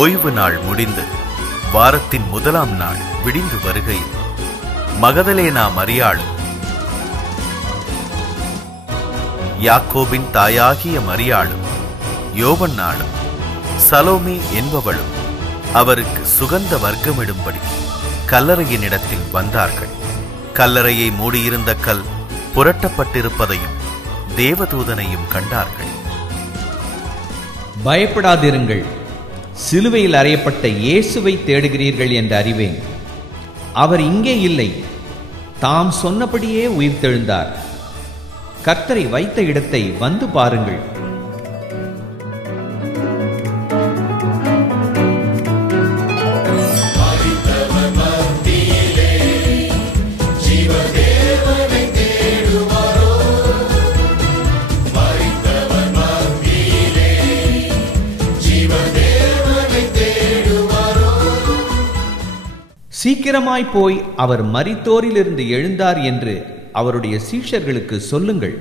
ஓய்வு நாள் முடிந்து வாரத்தின் முதலாம் நாள் விடிந்து வருகையில் மகதலேனா மரியாளும் யாக்கோபின் தாயாகிய மரியாளும் யோவன்னாளும் சலோமே என்பவளும் அவருக்கு சுகந்த வர்க்கமிடும்படி கல்லறையினிடத்தில் வந்தார்கள். கல்லறையை மூடியிருந்த கல் புரட்டப்பட்டிருப்பதையும் தேவதூதனையும் கண்டார்கள். பயப்படாதிருங்கள், சிலுவையில் அறையப்பட்ட இயேசுவை தேடுகிறீர்கள் என்று அறிவேன். அவர் இங்கே இல்லை, தாம் சொன்னபடியே உயிர்த்தெழுந்தார். கர்த்தரை வைத்த இடத்தை வந்து பாருங்கள். சீக்கிரமாய் போய் அவர் மரித்தோரிலிருந்து எழுந்தார் என்று அவருடைய சீஷர்களுக்கு சொல்லுங்கள்.